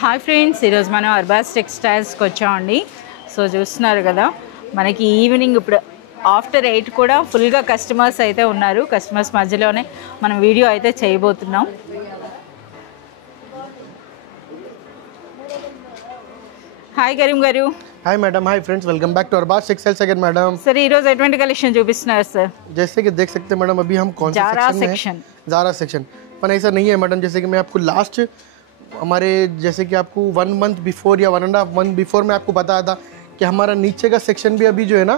Hi friends, ఈరోజు మనం అర్బాస్ టెక్స్టైల్స్కి వచ్చామండి. సో చూస్తున్నారు కదా, మనకి ఈవినింగ్ ఇప్పుడు ఆఫ్టర్ 8 కూడా ఫుల్గా కస్టమర్స్ అయితే ఉన్నారు. కస్టమర్స్ మధ్యలోనే మనం వీడియో అయితే చేయబోతున్నాం. హాయ్ కరీం గారు. Hi madam, hi friends, welcome back to Arbaaz textiles again madam. Sir ఈ రోజు ఎటువంటి కలెక్షన్ చూపిస్తున్నారు సార్? जैसे कि देख सकते हैं मैडम, अभी हम कौन सा सेक्शन में हैं? ज़ारा सेक्शन. पर ऐसा नहीं है मैडम, जैसे कि मैं आपको लास्ट हमारे जैसे कि आपको 1 मंथ बिफोर या 1.5 मंथ बिफोर मैं आपको बताया था कि हमारा नीचे का सेक्शन भी अभी जो है ना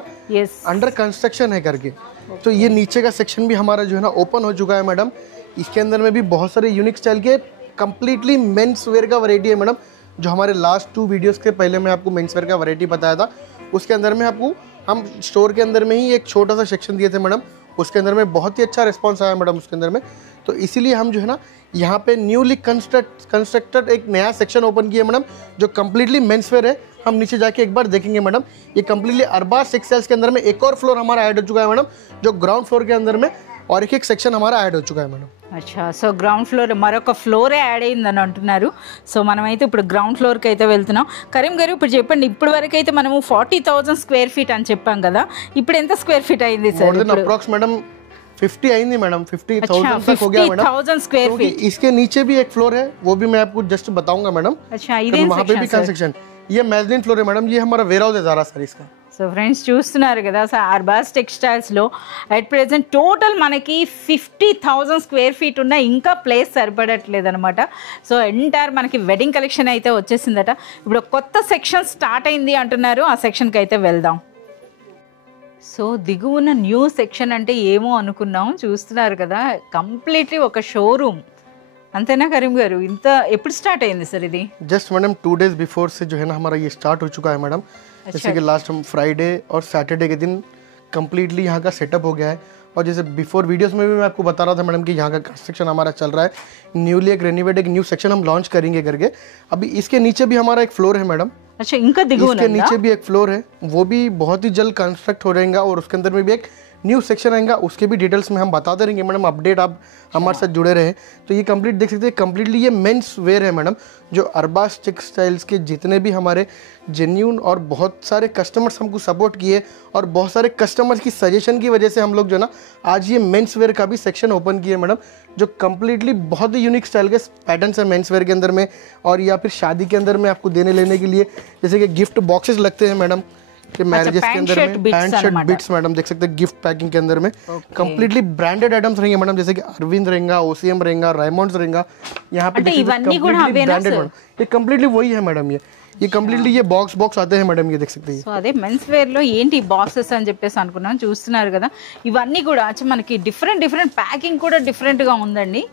अंडर कंस्ट्रक्शन है करके. तो ये नीचे का सेक्शन भी हमारा जो है ना ओपन हो चुका है मैडम. इसके अंदर में भी बहुत सारे यूनिक स्टाइल के कम्प्लीटली मेंस वेयर का वैरायटी है मैडम. जो हमारे लास्ट 2 वीडियोस के पहले मैं आपको मेंस वेयर का वैरायटी बताया था, उसके अंदर में आपको हम स्टोर के अंदर में ही एक छोटा सा सेक्शन दिए थे मैडम. उसके अंदर में बहुत ही अच्छा रिस्पांस आया मैडम उसके अंदर में. तो इसीलिए हम जो है ना यहाँ पे न्यूली कंस्ट्रक्टेड एक नया सेक्शन ओपन किया मैडम, जो कम्प्लीटली मेंस वेयर है. हम नीचे जाके एक बार देखेंगे मैडम. ये कम्प्लीटली अरबाज टेक्सटाइल्स के अंदर में एक और फ्लोर हमारा ऐड हो चुका है मैडम, जो ग्राउंड फ्लोर के अंदर में और एक सेक्शन हमारा ऐड हो चुका है मैडम. అచ్చా, సో గ్రౌండ్ ఫ్లోర్ మరొక ఫ్లోరే యాడ్ అయిందని అంటున్నారు. సో మనమైతే ఇప్పుడు గ్రౌండ్ ఫ్లోర్కి అయితే వెళ్తున్నాం. కరీం గారు, ఇప్పుడు చెప్పండి, ఇప్పుడు వరకు అయితే మనము 40,000 స్క్వేర్ ఫీట్ అని చెప్పాం కదా, ఇప్పుడు ఎంత స్క్వేర్ ఫీట్ అయింది సార్? अप्रॉक्स मैडम 50 आएंगे मैडम, 50,000 तक हो गया मैडम. 50,000 square feet. इसके नीचे भी एक फ्लोर है, वो भी मैं आपको जस्ट बताऊंगा मैडम. अच्छा, इधर वहाँ पे भी कंस्ट्रक्शन. ये मेज़नीन फ्लोर है मैडम, ये हमारा वेयर हाउस है ज़ारा सारीज़ का. సో ఫ్రెండ్స్ చూస్తున్నారు కదా, సో అర్బాస్ టెక్స్టైల్స్లో అట్ ప్రెజెంట్ టోటల్ మనకి 50,000 స్క్వేర్ ఫీట్ ఉన్న ఇంకా ప్లేస్ సరిపడట్లేదు అనమాట. సో ఎంటైర్ మనకి వెడ్డింగ్ కలెక్షన్ అయితే వచ్చేసిందట. ఇప్పుడు కొత్త సెక్షన్ స్టార్ట్ అయింది అంటున్నారు, ఆ సెక్షన్కి అయితే వెళ్దాం. సో దిగువన న్యూ సెక్షన్ అంటే ఏమో అనుకున్నాం, చూస్తున్నారు కదా కంప్లీట్లీ ఒక షోరూమ్. అంతేనా కరీం గారు? ఇంత ఎప్పుడు స్టార్ట్ అయింది సార్ ఇది? जस्ट मैडम 2 डेज बिफोर से जो है ना हमारा ये स्टार्ट हो चुका है मैडम. जैसे कि लास्ट हम फ्राइडे और सैटरडे के दिन कम्प्लीटली यहाँ का सेटअप हो गया है. और जैसे बिफोर वीडियोस में भी मैं आपको बता रहा था मैडम कि यहाँ का कंस्ट्रक्शन हमारा चल रहा है. न्यूली एक रेनोवेट एक न्यू सेक्शन हम लॉन्च करेंगे करके. अभी इसके नीचे भी हमारा एक फ्लोर है मैडम. अच्छा, इनका इसके नीचे भी एक फ्लोर है, वो भी बहुत ही जल्द कंस्ट्रक्ट हो रहेगा. और उसके अंदर में भी एक न्यू सेक्शन आएगा, उसके भी डिटेल्स में हम बताते रहेंगे मैडम. अपडेट आप हमारे साथ जुड़े रहे. तो ये कंप्लीट देख सकते हैं, कम्प्लीटली ये मेंस वेयर है मैडम. जो अरबाज टेक्सटाइल्स के जितने भी हमारे जेन्यून और बहुत सारे कस्टमर्स हमको सपोर्ट किए और बहुत सारे कस्टमर्स की सजेशन की वजह से हम लोग जो ना आज ये मेंस वेयर का भी सेक्शन ओपन किए मैडम, जो कम्प्लीटली बहुत ही यूनिक स्टाइल के पैटर्न्स है मेंस वेयर के अंदर में. और या फिर शादी के अंदर में आपको देने लेने के लिए जैसे कि गिफ्ट बॉक्सेस लगते हैं मैडम कि मैरिजेस के अंदर में पैंट शर्ट बिट्स मैडम देख सकते हैं गिफ्ट पैकिंग के अंदर में. कम्प्लीटली ब्रांडेड आइटम्स रहेंगे मैडम, जैसे कि अरविंद रहेगा, OCM रहेगा, रायमंड्स रहेगा. यहाँ पे ब्रांडेड. ये कम्प्लीटली वही है मैडम. ये कम्प्लीटली ये बॉक्स आते हैं मैडम, ये देख सकते हैं. సో అదే మెన్స్ వేర్ లో ఏంటి బాక్సెస్ అని చెప్పేసి అనుకున్నాం. చూస్తున్నారు కదా, ఇవన్నీ కూడా మనకి డిఫరెంట్ ప్యాకింగ్ కూడా డిఫరెంట్ గా ఉందండి.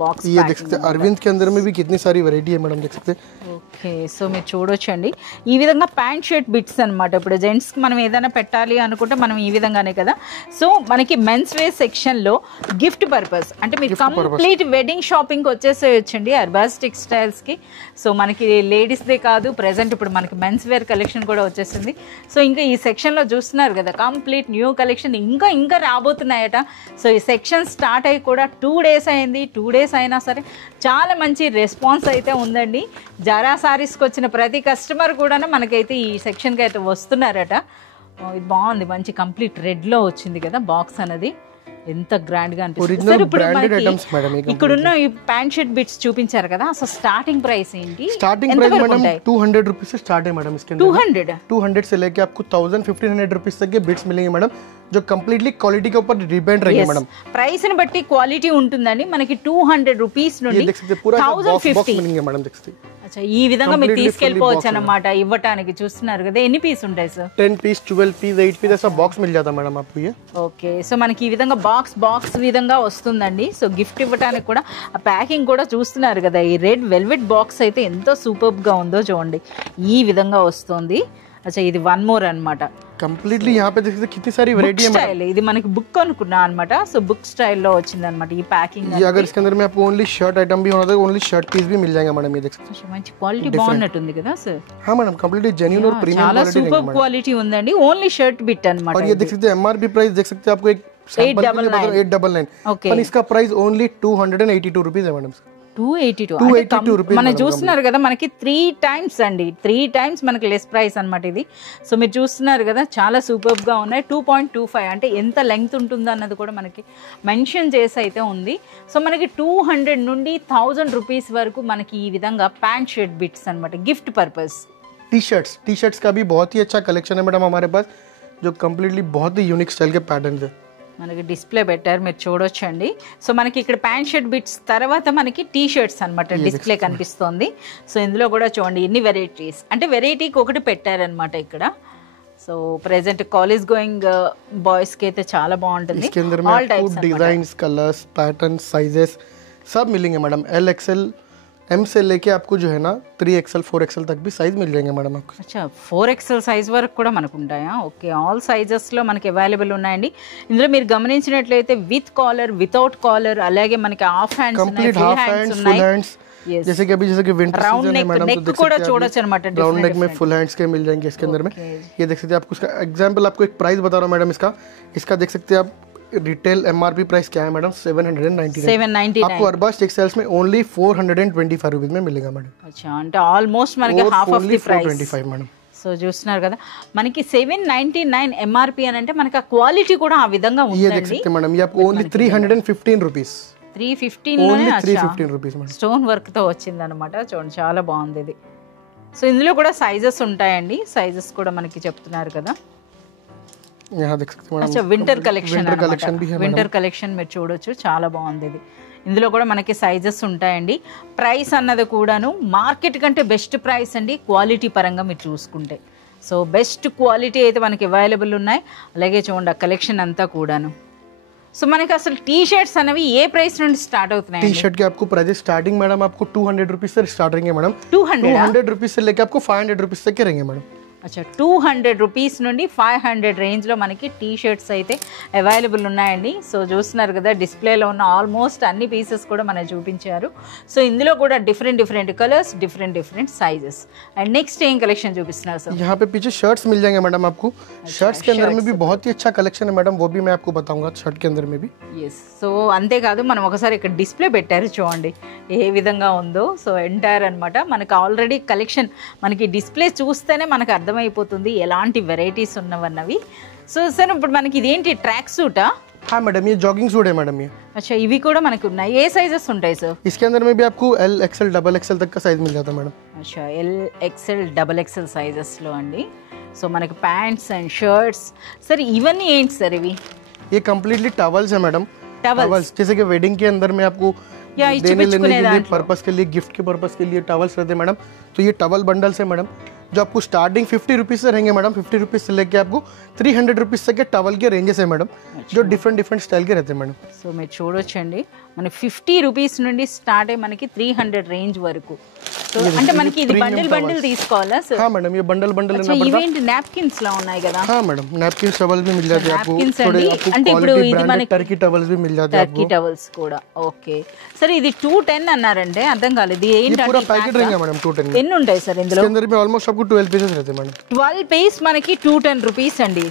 బాక్స్ ये देख सकते हैं अरविंद के अंदर में भी कितनी सारी वैरायटी है मैडम, देख सकते हैं. ఓకే, సో మీరు చూడొచ్చండి, ఈ విధంగా ప్యాంట్ షర్ట్ బిట్స్ అనమాట. ఇప్పుడు జెంట్స్కి మనం ఏదైనా పెట్టాలి అనుకుంటే మనం ఈ విధంగానే కదా. సో మనకి మెన్స్ వేర్ సెక్షన్లో గిఫ్ట్ పర్పస్ అంటే మీరు కంప్లీట్ వెడ్డింగ్ షాపింగ్కి వచ్చేసేయచ్చండి అర్బాజ్ టెక్స్టైల్స్కి. సో మనకి లేడీస్దే కాదు, ప్రజెంట్ ఇప్పుడు మనకి మెన్స్ వేర్ కలెక్షన్ కూడా వచ్చేసింది. సో ఇంకా ఈ సెక్షన్లో చూస్తున్నారు కదా, కంప్లీట్ న్యూ కలెక్షన్ ఇంకా రాబోతున్నాయట. సో ఈ సెక్షన్ స్టార్ట్ అయ్యి కూడా 2 డేస్ అయింది. 2 డేస్ అయినా సరే చాలా మంచి రెస్పాన్స్ అయితే ఉందండి. జారా సారీస్కి వచ్చిన ప్రతి కస్టమర్ కూడా మనకైతే ఈ సెక్షన్కి అయితే వస్తున్నారట. ఇది బాగుంది, మంచి కంప్లీట్ రెడ్లో వచ్చింది కదా బాక్స్ అనేది, ఎంత గ్రాండ్ గా అనిపిస్తుంది. సార్ ఇప్పుడు ఇక్కడున్న ఈ ప్యాంట్ షర్ట్ బిట్స్ చూపించారు కదా, అసలు స్టార్టింగ్ ప్రైస్ ఏంటి? स्टार्टिंग प्राइस मैडम 200 रुपीज से स्टार्ट है मैडम. इसके अंदर 200 से लेके आपको 1000-1500 रुपीज तक के बिट्स मिलेंगे मैडम, जो कम्प्लीटली क्वालिटी के ऊपर डिपेंड रहेंगे मैडम. ప్రైస్ ని బట్టి క్వాలిటీ ఉంటుందండి. మనకి 200 రూపీస్ నుండి 1050 मिलेंगे मैडम, देख सकते हैं. అచ్చా, ఈ విధంగా మీరు తీసుకెళ్ళిపోవచ్చు అన్నమాట ఇవ్వటానికి. చూస్తున్నారు కదా, ఎన్ని పీస్ ఉంటాయి సార్? 10 पीस 12 पीस 8 पीस ऐसा बॉक्स मिल जाता है मैडम आपको ये. ఓకే, సో మనకి ఈ విధంగా బాక్స్ విధంగా వస్తుందండి. సో గిఫ్ట్ ఇవ్వడానికి కూడా ఆ ప్యాకింగ్ కూడా చూస్తున్నారు కదా, ఈ రెడ్ వెల్వెట్ బాక్స్ అయితే ఎంతో సూపర్బ్ గా ఉందో చూడండి, ఈ విధంగా వస్తుంది. अच्छा ఇది వన్ మోర్ అన్నమాట కంప్లీట్లీ यहाँ पे देखिए कितनी सारी वैरायटी है स्टाइल ఇది మనకి బుక్ అనుకున్నా అన్నమాట సో బుక్ స్టైల్ లో వచ్చింది అన్నమాట ఈ पैकिंग ये अगर इसके अंदर में आपको ओनली शर्ट आइटम भी होना था ओनली शर्ट पीस भी मिल जाएगा मैडम ये देख सकते हैं మంచి క్వాలిటీ బాగున్నట్టుంది కదా सर हां मैडम कंप्लीटली जेन्युइन और प्रीमियम చాలా సూపర్ క్వాలిటీ ఉందండి ఓన్లీ షర్ట్ బిట్ అన్నమాట और ये देख सकते हैं एमआरपी प्राइस देख सकते हैं आपको एक 899 पर इसका प्राइस ओनली 282 रुपीस है मैडम 282 రూపీస్. మనం చూస్తున్నారు కదా మనకి 3 times అండి, 3 times మనకి లెస్ ప్రైస్ అన్నమాట ఇది. సో మీరు చూస్తున్నారు కదా చాలా సూపర్బ్ గా ఉన్నాయి. 2.25 అంటే ఎంత లెంగ్త్ ఉంటుందో అన్నది కూడా మనకి మెన్షన్ చేసి అయితే ఉంది. సో మనకి 200 నుండి 1000 రూపీస్ వరకు మనకి ఈ విధంగా ప్యాంట్ షర్ట్ బిట్స్ అన్నమాట గిఫ్ట్ పర్పస్. टी शर्ट्स का भी बहुत ही अच्छा कलेक्शन है मैडम हमारे पास, जो कम्प्लीटली बहुत ही यूनिक स्टाइल के पैटर्न्स है. మనకి డిస్ప్లే పెట్టారు, మీరు చూడొచ్చండి. సో మనకి ఇక్కడ ప్యాంట్ షర్ట్ బిట్స్ తర్వాత మనకి టీ షర్ట్స్ అనమాట డిస్ప్లే కనిపిస్తుంది. సో ఇందులో కూడా చూడండి ఎన్ని వెరైటీస్, అంటే వెరైటీకి ఒకటి పెట్టారనమాట ఇక్కడ. So present college going boys కి అయితే చాలా బాగుంటుంది. इसके अंदर में आपको डिजाइन्स, कलर्स, पैटर्न, साइजेस सब मिलेंगे मैडम. एल एक्सएल एम से लेके आपको जो है ना 3XL 4XL तक भी साइज मिल जाएंगे मैडम आपको. अच्छा 4XL సైజ్ వరకు కూడా మనకు ఉంటాయా? ఓకే, ఆల్ సైజెస్ లో మనకి అవైలబుల్ ఉన్నాయండి. ఇందులో మీరు గమనించినట్లయితే విత్ కాలర్, వితౌట్ కాలర్, అలాగే మనకి హాఫ్ హ్యాండ్స్ ఉన్నాయి, ఫుల్ హ్యాండ్స్ ఉన్నాయి. जैसे कि अभी जैसे कि विंटर सीजन है मैडम, तो देख सकते हैं राउंड नेक में फुल हैंड्स के मिल जाएंगे इसके अंदर में. ये देख सकते हैं आपको इसका एग्जांपल, आपको एक प्राइस बता रहा हूँ मैडम. इसका देख सकते हैं आप रिटेल एमआरपी प्राइस क्या है मैडम? 799. आपको अरबाज टेक्सटाइल्स में ओनली 425 रुपीज में मिलेगा मैडम. अच्छा, అంటే ఆల్మోస్ట్ మనకి half of the price 425 madam. So చూస్తున్నారు కదా మనకి 799 ఎంఆర్పి అని అంటే మనకి ఆ క్వాలిటీ కూడా ఆ విధంగా ये देख ఉందండి. सकते हैं मैडम, ये आपको ओनली 315 रुपीस. 315 ओनली లోనే 315 रुपीस मैडम. స్టోన్ వర్క్ తో వచ్చింది అనమాట. చూడండి చాలా బాగుంది ఇది. సో ఇందులో కూడా సైజెస్ ఉంటాయండి, సైజెస్ కూడా మనకి చెప్తున్నారు కదా. यहाँ देख सकते हैं मैडम. అచ్చా వింటర్ కలెక్షన్, विंटर कलेक्शन भी है వింటర్ కలెక్షన్ మీరు చూడొచ్చు, చాలా బాగుంది ఇది. ఇందులో కూడా మనకి సైజెస్ ఉంటాయండి. ప్రైస్ అన్నది కూడాను మార్కెట్ కంటే బెస్ట్ ప్రైస్ అండి క్వాలిటీ పరంగా మీరు చూసుకుంటే. సో బెస్ట్ క్వాలిటీ అయితే మనకి అవైలబుల్ ఉన్నాయి. అలాగే చూడండి ఆ కలెక్షన్ అంతా కూడాను. సో మనకి అసలు టీ షర్ట్స్ అనేవి ఏ ప్రైస్ నుండి స్టార్ట్ అవుతున్నాయి? टी शर्ट के आपको प्राइस स्टार्टिंग मैडम आपको 200 रुपीज से स्टार्ट रहेंगे मैडम. 200 रुपीज से लेके आपको 500 रुपीज तक के रहेंगे मैडम. అచ్చా 200 రూపీస్ నుండి 500 రేంజ్లో మనకి టీ షర్ట్స్ అయితే అవైలబుల్ ఉన్నాయండి. సో చూస్తున్నారు కదా డిస్ప్లేలో ఉన్న ఆల్మోస్ట్ అన్ని పీసెస్ కూడా మనకి చూపించారు. సో ఇందులో కూడా different colours, different sizes. And next ఏం కలెక్షన్ చూపిస్తున్నారు సార్? यहाँ पे पीछे शर्ट्स मिल जाएंगे मैडम आपको. शर्ट्स के अंदर में भी बहुत ही अच्छा कलेक्शन है मैडम, वो भी मैं आपको बताऊंगा शर्ट के अंदर में भी. ఎస్, సో అంతేకాదు మనం ఒకసారి ఇక్కడ డిస్ప్లే పెట్టారు చూడండి ఏ విధంగా ఉందో. సో ఎంటైర్ అనమాట మనకి ఆల్రెడీ కలెక్షన్ మనకి డిస్ప్లే చూస్తేనే మనకు అర్థమైపోతుంది ఎలాంటి వెరైటీస్ ఉన్నవన్నవి. సో సార్ ఇప్పుడు మనకి ఇదేంటి ట్రాక్ సూటా? हाँ मैडम, ये जॉगिंग सूट है मैडम ये. अच्छा ఇవి కూడా మనకి ఉన్నాయి. ఏ సైజెస్ ఉంటాయి సార్? इसके अंदर में भी आपको एल एक्सएल डबल एक्सएल तक का साइज मिल जाता है मैडम. अच्छा LXL XXL సైజెస్లో అండి. సో మనకి ప్యాంట్స్ అండ్ షర్ట్స్. సార్ ఇవన్నీ ఏంటి సార్ ఇవి? ये कम्प्लीटली टॉवल्स है मैडम. टॉवल्स जैसे कि वेडिंग के अंदर में आपको या देने लेने के लिए पर्पस के लिए, गिफ्ट के पर्पस के लिए टॉवल्स रहते हैं मैडम. तो ये टॉवल बंडल्स है मैडम, जो आपको स्टार्टिंग 50 रुपीज से रहेंगे मैडम. 50 रुपीज से लेके आपको 300 रुपीज तक के टॉवल के रेंजेस है मैडम, जो डिफरेंट स्टाइल के रहते हैं मैडम. సో మీరు చూడొచ్చండి మనకి 50 రూపీస్ నుండి స్టార్ట్ అయ్యి మనకి 300 రేంజ్ వరకు. సో అంటే మనకి ఇది బండిల్ తీసుకోవాలా సార్? हाँ मैडम, ये बंडल लेना अच्छा ఇవేంటి నాప్కిన్స్ లా ఉన్నాయి కదా? हाँ मैडम, नैपकिन टॉवल्स भी मिल जाते हैं आपको. Napkins थोड़े अंडी, आपको అంటే ఇప్పుడు क्वालिटी ఇది ब्रांडेड మనకి टर्की टॉवल्स भी मिल जाते हैं టర్కీ आपको. టవల్స్ కూడా. ఓకే సరే ఇది 210 అన్నారంటే అర్థం కాలేదు ये ఏంటంటే पूरा पैकेट रहेगा मैडम 210 में. ఎన్ని ఉంటాయి సార్ ఇందులో? इसके अंदर में ऑलमोस्ट आपको 12 पीसेस रहते हैं मैडम. 12 పీస్ మనకి 210 రూపీస్ అండి.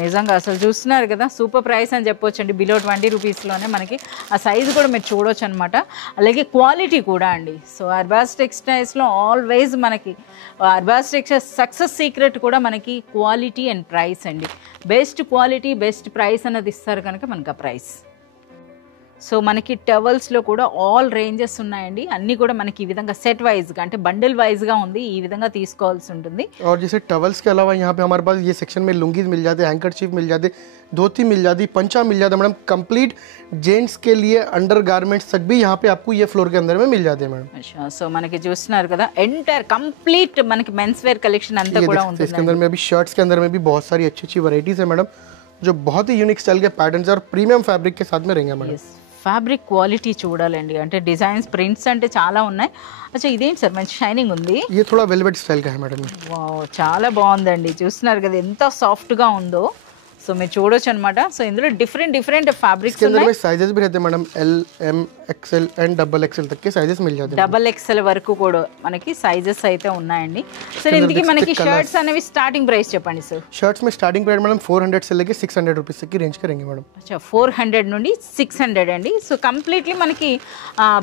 నిజంగా అసలు చూస్తున్నారు కదా సూపర్ ప్రైస్ అని చెప్పొచ్చు అండి. బిలో 20 రూపీస్లోనే మనకి ఆ సైజు కూడా మీరు చూడొచ్చు అనమాట. అలాగే క్వాలిటీ కూడా అండి. సో అర్బాజ్ టెక్స్టైల్స్లో ఆల్వేస్ మనకి అర్బాజ్ టెక్స్టైల్స్ సక్సెస్ సీక్రెట్ కూడా మనకి క్వాలిటీ అండ్ ప్రైస్ అండి. బెస్ట్ క్వాలిటీ బెస్ట్ ప్రైస్ అన్నది ఇస్తారు కనుక మనకి ఆ ప్రైస్. సో మనకి టవల్స్లో కూడా ఆల్ రేంజెస్ ఉన్నాయండి. అన్నీ కూడా మనకి ఈ విధంగా సెట్ వైజ్గా అంటే బండిల్ వైజ్గా ఉంది, ఈ విధంగా తీసుకోవాల్సి ఉంటుంది. और जैसे टवल्स के अलावा यहाँ पे हमारे पास ये सेक्शन में लुंगीज मिल जाते हैं, हैंकरचीफ मिल जाते, धोती मिल जाती, पंचा मिल जाता है मैडम. कंप्लीट जेंट्स के लिए अंडर गारमेंट्स तक भी यहाँ पे आपको ये फ्लोर के अंदर में मिल जाते हैं मैडम. अच्छा సో మనకి చూస్తున్నారు కదా ఎంటైర్ కంప్లీట్ మనకి మెన్స్ వేర్ కలెక్షన్ అంతా కూడా ఉంటుంది. इसके अंदर में अभी शर्ट्स के अंदर में भी बहुत सारी अच्छी वैराइटीज है मैडम, जो बहुत ही यूनिक स्टाइल के पैटर्न्स और प्रीमियम फैब्रिक के साथ में रहेंगे मैडम. ఫ్యాబ్రిక్ క్వాలిటీ చూడాలండి, అంటే డిజైన్స్ ప్రింట్స్ అంటే చాలా ఉన్నాయి. అచ్చా ఇదేంటి సార్ మంచి షైనింగ్ ఉంది? ये थोड़ा वेलवेट स्टाइल का है मैडम. వావ్ చాలా బాగుందండి. చూస్తున్నారు కదా ఎంత సాఫ్ట్గా ఉందో. సో మీరు చూడొచ్చు అనమాట. సో ఇందులో డిఫరెంట్ ఫ్యాబ్రిక్స్ इसके अंदर में साइजेस भी रहते हैं मैडम, L M XL and double XL तक के साइजेस मिल जाते हैं. డబల్ ఎక్స్ఎల్ వరకు కూడా మనకి సైజెస్ అయితే ఉన్నాయండి. సార్ ఇందుకి మనకి షర్ట్స్ అనేవి స్టార్టింగ్ ప్రైస్ చెప్పండి సార్. शर्ट्स में स्टार्टिंग प्राइस मैडम 400 से लेके 600 रुपीस तक की रेंज करेंगे मैडम. अच्छा 400 నుండి 600 అండి. సో కంప్లీట్లీ మనకి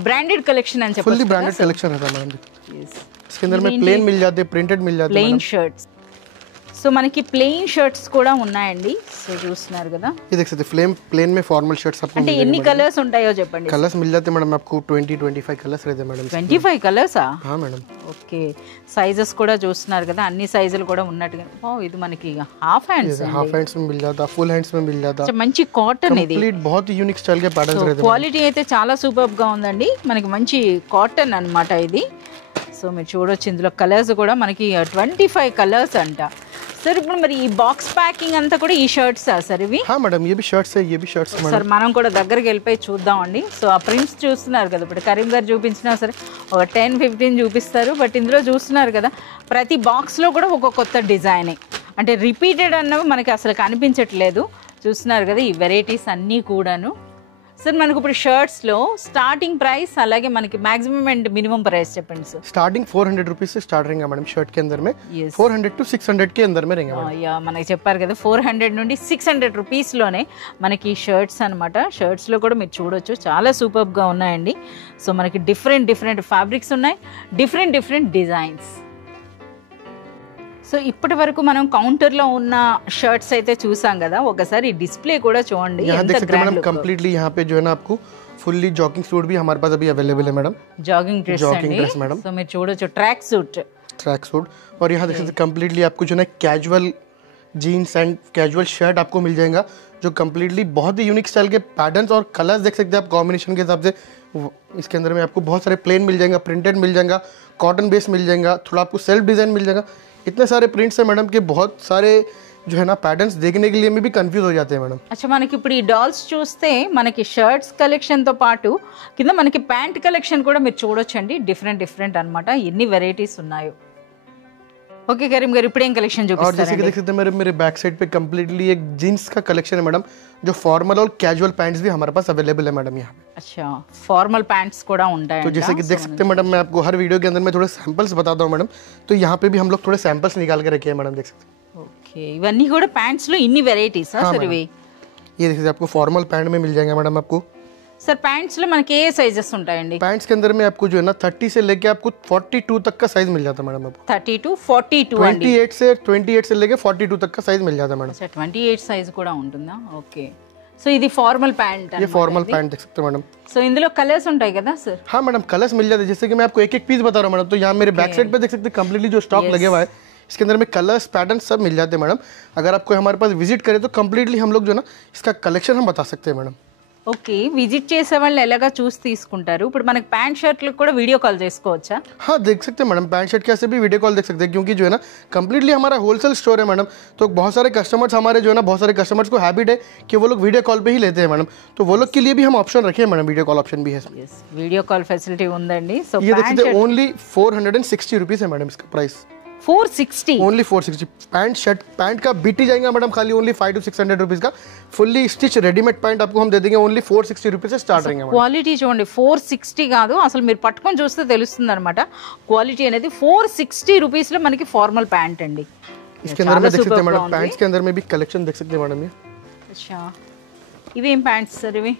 బ్రాండెడ్ కలెక్షన్ అని చెప్పొచ్చు. फुल्ली ब्रांडेड कलेक्शन रहता है मैडम. इसके अंदर में प्लेन मिल जाते हैं, प्रिंटेड मिल जाते हैं. Plain shirts. సో మనకి ప్లెయిన్ షర్ట్స్ కూడా ఉన్నాయండి. సో చూస్తున్నారు కదా, ये देख सकते हैं प्लेन में फॉर्मल शर्ट्स आपको అంటే ఎన్ని కలర్స్ ఉంటాయో చెప్పండి. कलर्स मिल जाते हैं मैडम आपको 20-25 कलर्स रहते हैं मैडम. 25 కలర్సా? हाँ मैडम. ఓకే, సైజెస్ కూడా చూస్తున్నారు కదా, అన్ని సైజులు కూడా ఉన్నట్టుగా. ఓ ఇది మనకి హాఫ్ హ్యాండ్స్, हाफ हैंड्स में मिल जाता, फुल हैंड्स में मिल जाता. మంచి కాటన్ ఇది. कंप्लीट बहुत ही यूनिक स्टाइल के पैटर्न्स रहते हैं. క్వాలిటీ అయితే చాలా సూపర్ గా ఉందండి. మనకి మంచి కాటన్ అన్నమాట ఇది. సో మీరు చూడొచ్చు ఇందులో కలర్స్ కూడా మనకి 25 కలర్స్ అంట. సార్ ఇప్పుడు మరి ఈ బాక్స్ ప్యాకింగ్ అంతా కూడా ఈ షర్ట్స్ సార్ ఇవి? हाँ मैडम, ये भी शर्ट्स है, ये भी शर्ट्स है मैडम. సార్ మనం కూడా దగ్గరికి వెళ్ళిపోయి చూద్దామండి. సో ఆ ప్రింట్స్ చూస్తున్నారు కదా, ఇప్పుడు కరీం గారు చూపించినా సరే ఒక 10-15 చూపిస్తారు. బట్ ఇందులో చూస్తున్నారు కదా, ప్రతి బాక్స్లో కూడా ఒక కొత్త డిజైనే, అంటే రిపీటెడ్ అన్నవి మనకి అసలు కనిపించట్లేదు. చూస్తున్నారు కదా ఈ వెరైటీస్ అన్నీ కూడాను. సార్ మనకు ఇప్పుడు షర్ట్స్లో స్టార్టింగ్ ప్రైస్ అలాగే మనకి మాక్సిమం అండ్ మినిమం ప్రైస్ చెప్పండి సార్. स्टार्टिंग 400 रुपीस से स्टार्ट रहेगा मैडम शर्ट के अंदर में. Yes. 400 to 600 के अंदर में रहेंगे मैडम. యా మనకి చెప్పారు కదా 400 నుండి 600 రూపీస్లోనే మనకి షర్ట్స్ అనమాట. షర్ట్స్లో కూడా మీరు చూడొచ్చు చాలా సూపర్గా ఉన్నాయండి. సో మనకి డిఫరెంట్ ఫ్యాబ్రిక్స్ ఉన్నాయి, డిఫరెంట్ డిజైన్స్. సో ఇప్పటి వరకు మనం కౌంటర్లో ఉన్న షర్ట్స్ అయితే చూసాం కదా, ఒకసారి డిస్ప్లే కూడా చూడండి. यहाँ देख सकते हैं मैडम, कम्प्लीटली यहाँ पे जो है ना आपको फुल्ली जॉगिंग सूट भी हमारे पास अभी अवेलेबल है madam. Jogging dress madam. So మీరు చూడొచ్చు ట్రాక్ సూట్. Track suit. और यहाँ देख सकते हैं कम्प्लीटली आपको जो है ना casual jeans and casual shirt आपको मिल जाएगा, जो कम्प्लीटली बहुत ही यूनिक स्टाइल के पैटर्न्स और कलर्स देख सकते हैं आप कॉम्बिनेशन के हिसाब से. इसके अंदर में आपको बहुत सारे प्लेन मिल जाएगा, प्रिंटेड मिल जाएगा, कॉटन बेस मिल जाएगा, थोड़ा आपको सेल्फ डिज़ाइन मिल जाएगा. इतने सारे प्रिंट्स हैं मैडम के बहुत सारे जो है ना पैटर्न्स देखने के लिए में भी कंफ्यूज हो जाते हैं मैडम. అచ్చా మనకి ఇప్పుడు ఈ డాల్స్ చూస్తే మనకి షర్ట్స్ కలెక్షన్తో పాటు కింద మనకి ప్యాంట్ కలెక్షన్ కూడా మీరు చూడొచ్చండి. డిఫరెంట్ అన్నమాట, ఎన్ని వెరైటీస్ ఉన్నాయో. ఓకే కరీం గారు, ఇప్పుడు ఏం కలెక్షన్ और जैसे कि చూపిస్తారండి? देख सकते हैं मेरे बैक साइड पे कम्प्लीटली एक जीन्स का कलेक्शन है मैडम, जो फॉर्मल और कैजुअल पैंट्स भी हमारे पास अवेलेबल है मैडम यहाँ पे. అచ్చా ఫార్మల్ ప్యాంట్స్ కూడా ఉంటాయి. तो जैसे कि देख सकते हैं मैडम, मैं आपको हर वीडियो के अंदर में थोड़े सैंपल्स बताता हूँ मैडम. तो यहाँ पे भी हम लोग थोड़े सैंपल्स निकाल के रखे हैं मैडम, देख सकते हैं. ఓకే, ఇవన్నీ కూడా ప్యాంట్స్ లో ఇన్ని వెరైటీస్ సార్ ఇవి? ये देख सकते हैं आपको फॉर्मल पैंट में मिल जाएगा मैडम आपको. సార్ ప్యాంట్స్ లో మనకి ఏ సైజెస్ ఉంటాయండి? पैंट्स के अंदर में आपको जो है ना 30 से लेके आपको 42 तक का साइज मिल जाता है मैडम आपको. 30 to 42 అండి. 28 से लेके 42 तक का साइज मिल जाता है मैडम. అచ్చా 28 సైజ్ కూడా ఉంటుందా? ఓకే, సో ఇది ఫార్మల్ ప్యాంట్. ये फॉर्मल पैंट देख सकते हैं मैडम. సో ఇందులో కలర్స్ ఉంటాయి కదా సార్? हाँ मैडम, कलर्स मिल जाते हैं. जैसे कि मैं आपको एक एक पीस बता रहा हूँ मैडम. तो यहाँ मेरे बैक साइड पे देख सकते हैं कम्प्लीटली जो स्टॉक लगे हुआ है, इसके अंदर में कलर्स पैटर्न सब मिल जाते हैं मैडम. अगर आपको हमारे पास विजिट करें तो कम्प्लीटली हम लोग जो है ना इसका कलेक्शन हम बता सकते हैं मैडम. ఓకే, విజిట్ చేసే వాళ్ళు ఎలాగా చూసి తీసుకుంటారు? ఇప్పుడు మనకి ప్యాంట్ షర్ట్లకు కూడా వీడిयो కాల్ చేసుకోవచ్చా? हाँ देख सकते हैं मैडम, पैंट शर्ट के ऐसे भी वीडियो कॉल देख सकते हैं, क्योंकि जो है ना कम्प्लीटली हमारा होलसेल स्टोर है मैडम. तो बहुत सारे कस्टमर्स हमारे जो है ना, बहुत सारे कस्टमर्स को हैबिट है कि वो लोग वीडियो कॉल पे ही लेते हैं मैडम. तो वो लोग के लिए भी हम ऑप्शन रखे हैं मैडम, वीडियो कॉल ऑप्शन भी है. ఎస్, వీడియో కాల్ ఫెసిలిటీ ఉందండి. సో ये देख सकते हैं ओनली 460 रुपीज़ है मैडम इसका प्राइस. 460 ओनली 460. पैंट का बीट ही जाएगा मैडम, खाली ओनली 500 to 600 रुपीज़ का फुल्ली स्टिच रेडीमेड पैंट आपको हम दे देंगे. ओनली 460 रुपीज़ से स्टार्ट रहेंगे मैडम. క్వాలిటీ చూడండి, 460 కాదు అసలు, మీరు పట్టుకొని చూస్తే తెలుస్తుంది అనమాట క్వాలిటీ అనేది. 460 రూపీస్ లో మనకి ఫార్మల్ ప్యాంట్ అండి. इसके अंदर में देख सकते हैं मैडम, पैंट्स के अंदर में भी कलेक्शन देख सकते हैं मैडम. అచ్చా ఇవేం ప్యాంట్స్ సార్ ఇవి?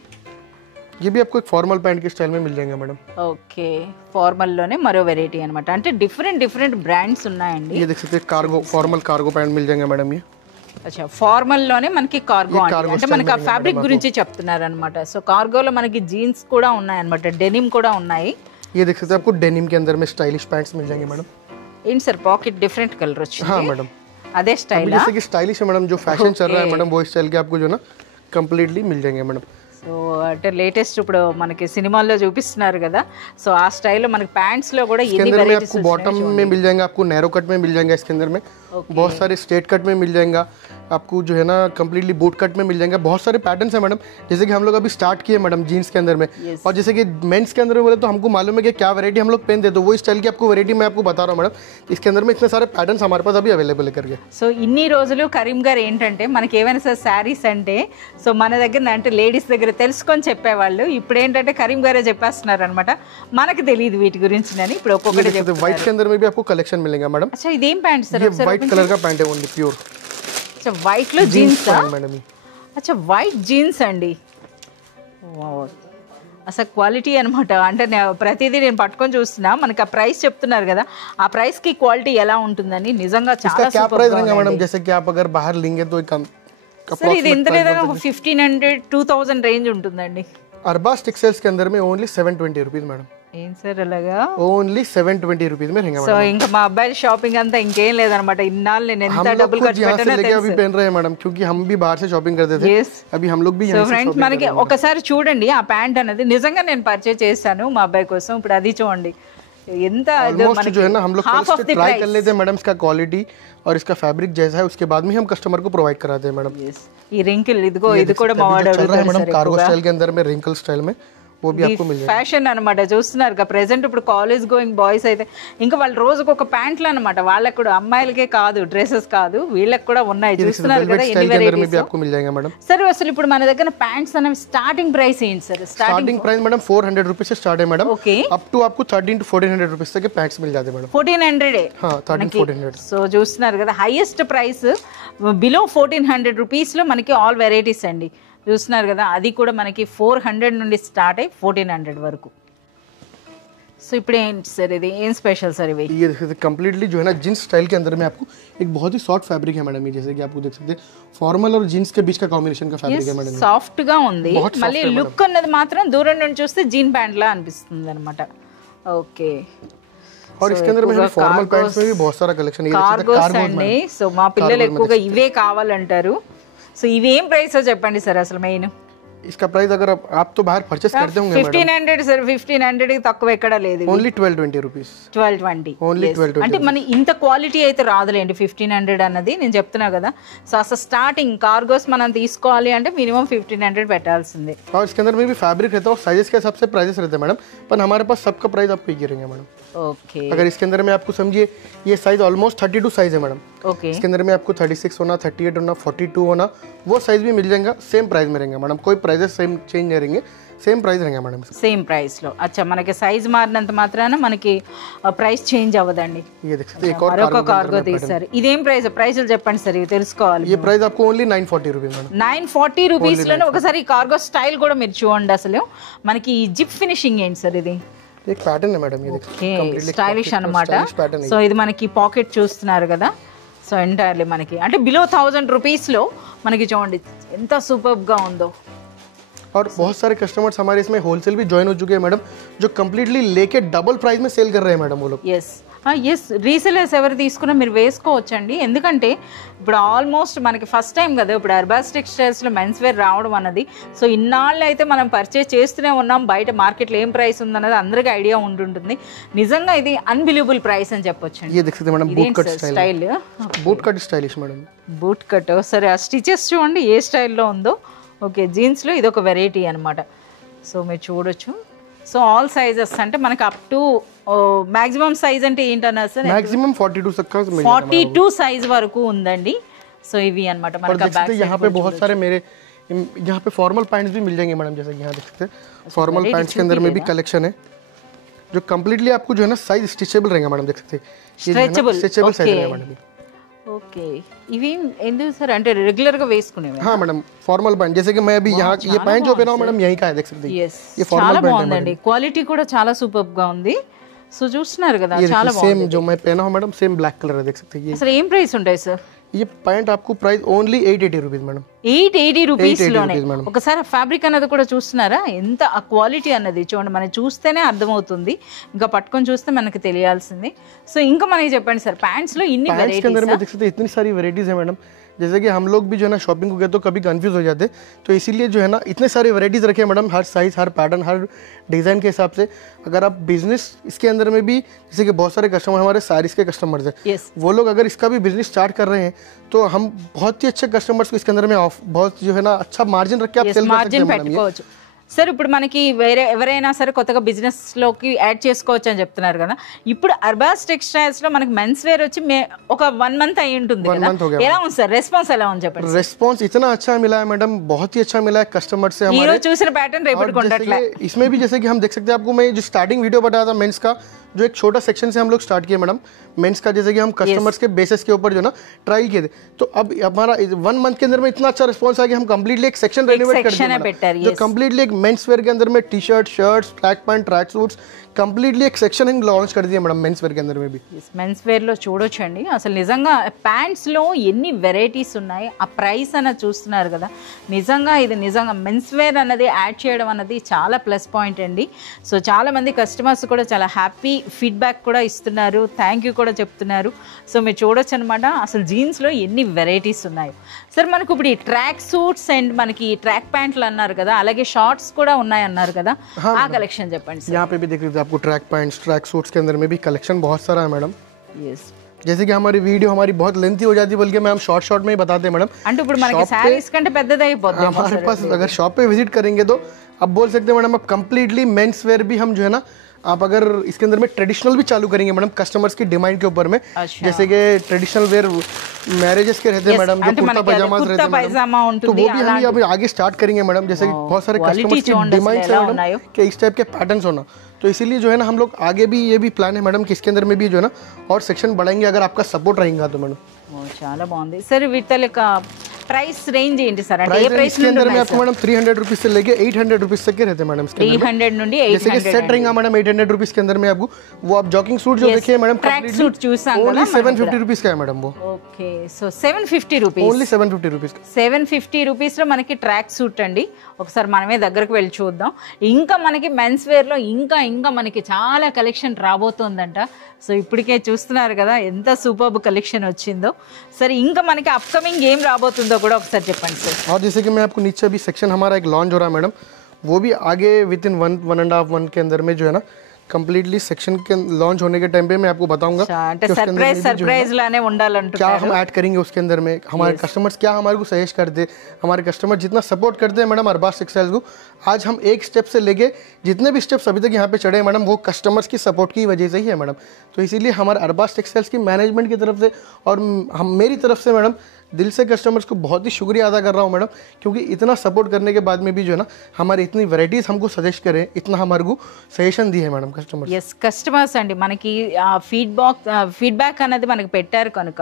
ये भी आपको एक फॉर्मल पैंट के स्टाइल में मिल जाएंगे मैडम. ఓకే, ఫార్మల్ లోనే మరో వెరైటీ అనమాట, అంటే డిఫరెంట్ బ్రాండ్స్ ఉన్నాయండి. ये देख सकते हैं कार्गो, फॉर्मल कार्गो पैंट मिल जाएंगे मैडम. ये అచ్చా ఫార్మల్ లోనే మనకి కార్గో ये అంటే कार्गो అంటే स्टाइल మనకి ఆ में ఫ్యాబ్రిక్ గురించి చెప్తున్నారు అనమాట. సో కార్గోలో మనకి జీన్స్ కూడా ఉన్నాయన్నమాట, డెనిమ్ కూడా ఉన్నాయి. ये देख सकते हैं आपको डेनिम के अंदर में स्टाइलिश पैंट्स मिल जाएंगे मैडम. ఏంటి సార్ పాకెట్ డిఫరెంట్ కలర్ వచ్చింది? हाँ मैडम, అదే స్టైల్. जैसे कि स्टाइलिश है मैडम, जो फैशन चल रहा है मैडम, वो स्टाइल के आपको जो है ना कम्प्लीटली मिल जाएंगे मैडम. సో అంటే లేటెస్ట్ ఇప్పుడు మనకి సినిమాల్లో చూపిస్తున్నారు కదా, సో ఆ స్టైల్లో మనకి ప్యాంట్స్ లో కూడా इसके ఎన్ని अंदर में వెరైటీస్ आपको बॉटम में मिल जाएगा, आपको नैरो कट में मिल जाएगा. इसके अंदर में बहुत सारे स्ट्रेट कट में मिल जाएगा, आपको जो है ना कम्प्लीटली बूट कट में मिल जाएंगे। बहुत सारे पैटर्न्स हैं मैडम, जैसे कि हम लोग अभी स्टार्ट किए मैडम जीन्स के अंदर में। और जैसे कि मेंस के अंदर में बोले तो हमको मालूम है कि क्या वैरायटी हम लोग पहनते, तो वो स्टाइल की आपको वैरायटी मैं आपको बता रहा हूँ मैडम। इसके अंदर में इतने सारे पैटर्न्स हमारे पास अभी अवेलेबल है करके। సో ఇన్ని రోజులు కరీం గారు ఏంటంటే మనకి ఏమైనా సార్ శారీస్ అంటే సో మన దగ్గర అంటే లేడీస్ దగ్గర తెలుసుకొని చెప్పేవాళ్ళు, ఇప్పుడు ఏంటంటే కరీం గారే చెప్పేస్తున్నారు అనమాట, మనకి తెలియదు వీటి గురించి అని। ఇప్పుడు ఒక్కొక్కటి చెప్తారు। व्हाइट के अंदर में भी आपको कलेक्शन मिलेगा मैडम। अच्छा ఇదేం ప్యాంట్ సార్? ये व्हाइट कलर का पैंट है ओनली प्योर। अच्छा వైట్ లో జీన్స్ मैडम। अच्छा వైట్ జీన్స్ అండి, అసలు క్వాలిటీ అనమాట। అంటే ప్రతిదీ నేను పట్టుకొని చూస్తున్నా, మనకి ఆ ప్రైస్ చెప్తున్నారు కదా, ఆ ప్రైస్ కి క్వాలిటీ ఎలా ఉంటుందని నిజంగా చాలా क्या प्राइस रहेगा मैडम? जैसे कि आप अगर बाहर लेंगे तो कम सर ఇది ఎంత లేదన్నా 1500 2000 రేంజ్ ఉంటుందండి। अरबाज टेक्सटाइल्स के अंदर में ओनली 720 रुपीज मैडम। ఏం సార్ అలాగా? ओनली 720 रुपीज में रहेगा సో ఇంకా మా అబ్బాయి షాపింగ్ అంతా ఇంకేం లేదన్నమాట। ఇన్నాళ్ళు నేను ఎంత డబ్బులు ఖర్చు పెట్టానో लेके अभी पहन रहे हैं मैडम, क्योंकि हम भी बाहर से शॉपिंग करते थे। अभी हम लोग भी సో ఫ్రెండ్స్ మనకి ఒకసారి చూడండి ఆ ప్యాంట్ అనేది నిజంగా నేను పర్చేస్ చేశాను మా అబ్బాయి కోసం। ఇప్పుడు అది చూడండి ఎంత जो है ना हम लोग फर्स्ट ट्राई कर लेते हैं मैडम इसका क्वालिटी और इसका फैब्रिक जैसा है, उसके बाद में हम कस्टमर को प्रोवाइड कराते हैं मैडम। ఈ రింకిల్ ఇదిగో ఇది కూడా మా వాడు चल रहा है मैडम అడుగుతాడు कार्गो स्टाइल के अंदर में रिंकल स्टाइल में, वो भी आपको मिल जाएगा। ఫ్యాషన్ అన్నమాట చూస్తున్నారు కదా ప్రెసెంట్ ఇప్పుడు కాలేజ్ గోయింగ్ బాయ్స్ అయితే ఇంకా వాళ్ళ రోజుకు ఒక ప్యాంట్లు అన్నమాట, వాళ్ళకి కూడా అమ్మాయిలకే కాదు డ్రెస్సెస్ కాదు వీళ్ళకి కూడా ఉన్నాయి చూస్తున్నారు కదా ఎన్ని వెరైటీస్ आपको मिल जाएगा मैडम। సర్ అసలు ఇప్పుడు మన దగ్గర ప్యాంట్స్ అనేవి స్టార్టింగ్ ప్రైస్ ఏంటి sir? Starting price madam 400 rupees से स्टार्ट है मैडम। ओके अप टू आपको 13 to 1400 रुपीज तक के पैंट्स मिल जाते हैं मैडम। 1400 हां 13 1400। సో చూస్తున్నారు కదా హైయెస్ట్ ప్రైస్ బిలో 1400 రూపీస్ లో మనకి ఆల్ వెరైటీస్ అండి చూస్తున్నారు కదా, అది కూడా మనకి 400 నుండి స్టార్ట్ అయ్యి 1400 వరకు। సో ఇప్పుడు ఏంటి సార్ ఇది ఏం స్పెషల్ సార్ ఇవి? ये देखिए कंप्लीटली जो है ना जींस स्टाइल के अंदर में आपको एक बहुत ही सॉफ्ट फैब्रिक है मैडम। ये जैसे कि आपको देख सकते हैं फॉर्मल और जीन्स के बीच का कॉम्बिनेशन का फैब्रिक है मैडम। సాఫ్ట్ గా ఉంది, మళ్ళీ లుక్ అన్నది మాత్రం దూరం నుంచి చూస్తే జీన్ ప్యాంట్ లా అనిపిస్తుంది అన్నమాట। ఓకే और इसके अंदर में फॉर्मल पैंट्स में भी बहुत सारा कलेक्शन है। కార్గోస్ అండి, సో మా పిల్లలు ఎక్కువగా ఇవే కావాలంటారు। సో ఇవి ఏం ప్రైస్ చెప్పండి సార్ అసలు మెయిన్? इसका प्राइस अगर आप तो बाहर परचेस करते होंगे मैडम 1500 सर 1500 కి తక్కువ ఎక్కడ లేదు। ఓన్లీ 1220 రూపీస్ 1220 ఓన్లీ 1220 అంటే మన ఇంత క్వాలిటీ అయితే రాదులేండి 1500 అన్నది నేను చెప్తున్నా కదా। సో అసలు స్టార్టింగ్ కార్గోస్ మనం తీసుకోవాలి అంటే మినిమం 1500 పెట్టాల్సిందే। और इसके अंदर में भी फैब्रिक रहता है और साइजेस के हिसाब से प्राइसेस रहते हैं मैडम, पर हमारे पास सबका प्राइस आपको एक ही रहेंगे मैडम। ओके अगर इसके अंदर में आपको समझिए ये साइज ऑलमोस्ट 32 साइज है मैडम। ओके इसके अंदर में आपको 36 होना 38 होना 42 होना वो साइज भी मिल जाएगा, सेम प्राइस में रहेंगे मैडम, कोई प्राइसेस सेम चेंज नहीं रहेंगे, సేమ్ ప్రైస్ रहेगा मैडम। సేమ్ ప్రైస్ లో అచ్చా మనకి సైజ్ మారినంత మాత్రాన మనకి ప్రైస్ చేంజ్ అవ్వదండి। ये देख सकते हैं एक और మరొక కార్గో తీశారు, ఇదేం ప్రైస్? ప్రైస్లు చెప్పండి సార్ ఇవి తెలుసుకోవాలి। ये प्राइस आपको ओनली 940 रुपीस मैडम। 940 రూపీస్ లోనే ఒకసారి కార్గో స్టైల్ కూడా మీరు చూడండి। అసలు మనకి జిప్ ఫినిషింగ్ ఏంటి సార్ ఇది? एक पैटर्न है मैडम, ये देखिए కంప్లీట్లీ స్టైలిష్ అన్నమాట। సో ఇది మనకి పాకెట్ చూస్తున్నారు కదా, సో ఎంటైర్లీ మనకి అంటే బిలో 1000 రూపీస్ లో మనకి చూడండి ఎంత సూపర్బ్ గా ఉందో। और बहुत सारे कस्टमर्स हमारे इसमें होलसेल भी ज्वाइन हो चुके हैं मैडम, जो कम्प्लीटली लेके डबल प्राइस में सेल कर रहे हैं मैडम वो लोग। ఎస్ రీసెలర్స్ ఎవరు తీసుకున్నా మీరు వేసుకోవచ్చండి, ఎందుకంటే ఇప్పుడు ఆల్మోస్ట్ మనకి ఫస్ట్ టైం కదా ఇప్పుడు అర్బాస్ టెక్స్టైల్స్లో మెన్స్ వేర్ రావడం అన్నది। సో ఇన్నాళ్ళు అయితే మనం పర్చేస్ చేస్తూనే ఉన్నాం, బయట మార్కెట్లో ఏం ప్రైస్ ఉందన్నది అందరికీ ఐడియా ఉంటుంటుంది। నిజంగా ఇది అన్బిలీవబుల్ ప్రైస్ అని చెప్పొచ్చండి। ये देख सकते हैं madam boot cut style, boot cut stylish madam, boot cut. సరే ఆ స్టిచెస్ చూడండి ఏ స్టైల్లో ఉందో। ఓకే జీన్స్లో ఇది ఒక వెరైటీ అనమాట, సో మీరు చూడొచ్చు। సో ఆల్ సైజెస్ అంటే మనకి అప్ టు మాక్సిమం సైజ్ అంటే ఏంటన్నా సార్? मैक्सिमम 42 तक का मिल जाएगा 42 సైజ్ వరకు ఉందండి। సో ఇవి అన్నమాట మనకి बैक साइड। यहाँ पे बहुत सारे मेरे यहाँ पे फॉर्मल पैंट्स भी मिल जाएंगे मैडम, जैसे यहाँ देख सकते हैं फॉर्मल पैंट्स के अंदर में भी कलेक्शन है जो कम्प्लीटली आपको जो है ना साइज स्टिचेबल रहेगा मैडम, देख सकते हैं स्ट्रेचेबल साइज रहेगा मैडम। ఓకే ఇవి ఎందుకు సార్ అంటే రెగ్యులర్ గా వేసుకునేవి? हाँ मैडम फॉर्मल पैंट, जैसे कि मैं अभी यहाँ ये पैंट जो पहना हूँ मैडम यहीं का है, देख सकते हैं ये చాలా బాగుందండి, క్వాలిటీ కూడా చాలా సూపర్బ్ గా ఉంది। సో చూస్తున్నారు కదా చాలా బాగుంది। सेम जो मैं पहना हूँ मैडम सेम ब्लैक कलर है, देख सकते हैं। అసలు ఏం ప్రైస్ ఉంటాయి సార్? ये पैंट आपको price only 880 rupees madam. 880 rupees లోనే ఒకసారి ఫ్యాబ్రిక్ అన్నది కూడా చూస్తున్నారా ఎంత ఆ క్వాలిటీ అన్నది చూడండి, మనం చూస్తేనే అర్థమవుతుంది, ఇంకా పట్టుకొని చూస్తే మనకి తెలియాల్సింది। సో ఇంకా మనకి చెప్పండి సార్ ప్యాంట్స్ లో ఇన్ని पैंट्स के अंदर में देख सकते हैं इतनी सारी वैरायटीज है मैडम, जैसे कि हम लोग भी जो है ना शॉपिंग को गए तो कभी कंफ्यूज हो जाते, तो इसीलिए जो है ना इतने सारे वैरायटीज़ रखे हैं मैडम, हर साइज़, हर पैटर्न, हर डिज़ाइन के हिसाब से। अगर आप बिजनेस इसके अंदर में भी, जैसे कि बहुत सारे कस्टमर हमारे साड़ीज़ के कस्टमर्स हैं, Yes. वो लोग अगर इसका भी बिजनेस स्टार्ट कर रहे हैं तो हम बहुत ही अच्छे कस्टमर्स को इसके अंदर में बहुत जो है ना अच्छा मार्जिन रख के आप सेल कर सकते మార్జిన్ हैं मैडम। ये పెట్టుకోవచ్చు సార్. ఇప్పుడు మనకి వేరే ఎవరైనా సరే కొత్తగా బిజినెస్ లోకి యాడ్ చేసుకోవచ్చు అని చెప్తున్నారు కదా. ఇప్పుడు అర్బాస్ టెక్స్టైల్స్ లో మనకి మెన్స్ వేర్ వచ్చి ఒక 1 మంత్ అయి ఉంటుంది కదా, ఎలా ఉంది సార్ రెస్పాన్స్? ఎలా ఉంది చెప్పండి. रिस्पॉन्स इतना अच्छा मिला है मैडम, बहुत ही अच्छा मिला है कस्टमर से ఈ हमारे। రోజు చూసిన ప్యాటర్న్ రేపటి కొండట్లే. इसमें भी जैसे कि हम देख सकते हैं, आपको मैं जो स्टार्टिंग वीडियो बताया था मेंस का, जो एक छोटा सेक्शन से हम लोग स्टार्ट किए मैडम मेंस का, जैसे कि हम कस्टमर्स के बेसिस के ऊपर जो ना ट्रायल किए थे, तो अब हमारा 1 मंथ के अंदर में इतना अच्छा रिस्पॉन्स आ गया, हम कंप्लीटली एक सेक्शन रेनोवेट कर section है better, दिया, जो कंप्लीटली एक मेंस वेयर के अंदर में T shirt, shirts, track pant, track suits, completely एक सेक्शन हम लॉन्च कर दिया मैडम मेंस वेयर के अंदर में भी। మెన్స్ వేర్ లో చూడొచ్చండి అసలు నిజంగా ప్యాంట్స్ లో ఎన్ని వెరైటీస్ ఉన్నాయి, ఆ ప్రైస్ అన్నది చూస్తున్నారు కదా. నిజంగా ఇది నిజంగా మెన్స్ వేర్ అన్నది యాడ్ చేయడం అన్నది చాలా ప్లస్ పాయింట్ అండి. సో చాలా మంది కస్టమర్స్ కూడా చాలా హ్యాపీ ఫీడ్బ్యాక్ కూడా ఇస్తున్నారు, థ్యాంక్ యూ కూడా చెప్తున్నారు. సో మీరు చూడొచ్చు అనమాట అసలు జీన్స్ లో ఎన్ని వెరైటీస్ ఉన్నాయి. సార్ మనకు ఇప్పుడు ఈ ట్రాక్ సూట్స్ అండ్ మనకి ట్రాక్ ప్యాంట్లు అన్నారు కదా, అలాగే షార్ట్స్ కూడా ఉన్నాయి అన్నారు కదా, ఆ కలెక్షన్ చెప్పండి సార్. यहाँ पे भी देख लीजिए आपको ट्रैक पैंट्स, ट्रैक सूट्स के अंदर में भी कलेक्शन बहुत सारा है मैडम। yes. जैसे कि हमारी वीडियो हमारी बहुत लेंथी हो जाती है, बल्कि मैं हम शॉर्ट में ही बताते हैं मैडम। అంటే ఇప్పుడు మనకి సారీస్ కంటే పెద్దది అయిపోతుంది. हमारे पास अगर शॉप पे विजिट करेंगे तो अब बोल सकते हैं मैडम, अब कंप्लीटली मेंस वेयर भी हम जो है ना, आप अगर इसके अंदर में ट्रेडिशनल भी चालू करेंगे मैडम, कस्टमर्स की डिमांड के ऊपर में। अच्छा. जैसे कि ट्रेडिशनल वेयर मैरिजेस के रहते हैं मैडम, जो कुर्ता पैजामा रहते हैं मैडम, तो वो भी हम अभी आगे स्टार्ट करेंगे मैडम। जैसे कि बहुत सारे कस्टमर्स की डिमांड है मैडम कि इस टाइप के पैटर्न्स होना, तो इसीलिए जो है ना हम लोग आगे भी ये भी प्लान है मैडम कि इसके अंदर में भी जो है ना और सेक्शन बढ़ाएंगे, अगर आपका सपोर्ट रहेगा तो मैडम। చాలా బాగుంది సార్. వీటి యొక్క ప్రైస్ రేంజ్ ఏంటి సార్? అంటే ఏ प्राइस ప్రైస్ इसके अंदर में आपको मैडम 300 रुपीज से लेके 800 रुपीज तक के रहते हैं मैडम इसके अंदर में। 300 నుండి जैसे कि 800 सेट रहेगा मैडम 800 रुपीज के अंदर में आपको, वो आप जॉगिंग सूट जो देखिए मैडम ट्रैक सूट చూసాం కదా ओनली 750 रुपीज का है मैडम वो। Okay. So 750 rupees, only 750 rupees का। 750 రూపీస్ లో మనకి ట్రాక్ సూట్ అండి. ఒకసారి మనమే దగ్గరకు వెళ్ళి చూద్దాం. ఇంకా మనకి మెన్స్ వేర్ లో ఇంకా మనకి చాలా కలెక్షన్ రాబోతుందంట. సో ఇప్పటికే చూస్తున్నారు కదా ఎంత సూపర్బ్ కలెక్షన్ వచ్చిందో. సరే ఇంకా మనకి అప్కమింగ్ ఏం రాబోతుందో కూడా ఒకసారి చెప్పండి సార్. और जैसे कि मैं आपको नीचे अभी सेक्शन हमारा एक लॉन्च हो रहा है मैडम, वो भी आगे विद इन 1.5 मंथ के अंदर में जो है ना कंप्लीटली सेक्शन के लॉन्च होने के टाइम पे मैं आपको बताऊंगा అంటే సర్ప్రైజ్ లానే ఉండాలంటున్నారు. क्या हम ऐड करेंगे उसके अंदर में, हमारे कस्टमर्स क्या हमारे को सजेस्ट करते, हमारे कस्टमर जितना सपोर्ट करते हैं मैडम अरबाज टेक्सटाइल्स को। आज हम एक स्टेप से लेके जितने भी स्टेप्स अभी तक यहाँ पे चढ़े हैं मैडम, वो कस्टमर्स की सपोर्ट की वजह से ही है मैडम। तो इसीलिए हमारे अरबाज टेक्सटाइल्स की मैनेजमेंट की तरफ से और हम मेरी तरफ से मैडम दिल से कस्टमर्स को बहुत ही शुक्रिया अदा कर रहा हूँ मैडम, क्योंकि इतना सपोर्ट करने के बाद में भी जो है ना हमारी इतनी वैरायटीज़ हमको सजेस्ट करें, इतना हमारे को सजेशन दी है मैडम कस्टमर। ఎస్ కస్టమర్స్ అండి మనకి ఫీడ్బ్యాక్ అనేది మనకి పెట్టారు కనుక,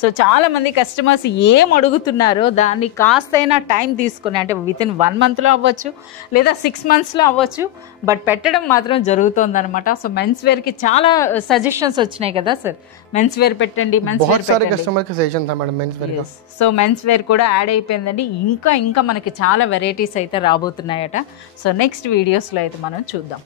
సో చాలా మంది కస్టమర్స్ ఏం అడుగుతున్నారో దాన్ని కాస్తైనా టైం తీసుకుని, అంటే విత్ ఇన్ 1 మంత్లో అవ్వచ్చు లేదా 6 మంత్స్లో అవ్వచ్చు, బట్ పెట్టడం మాత్రం జరుగుతుంది అనమాట. సో మెన్స్ వేర్కి చాలా సజెషన్స్ వచ్చినాయి కదా సార్, మెన్స్ వేర్ పెట్టండి, మెన్స్ వేర్ बहुत सारे कस्टमर का सजेशन था मैडम मेंस वेयर का। సో మెన్స్ వేర్ కూడా యాడ్ అయిపోయిందండి. ఇంకా మనకి చాలా వెరైటీస్ అయితే రాబోతున్నాయట. సో నెక్స్ట్ వీడియోస్లో అయితే మనం చూద్దాం.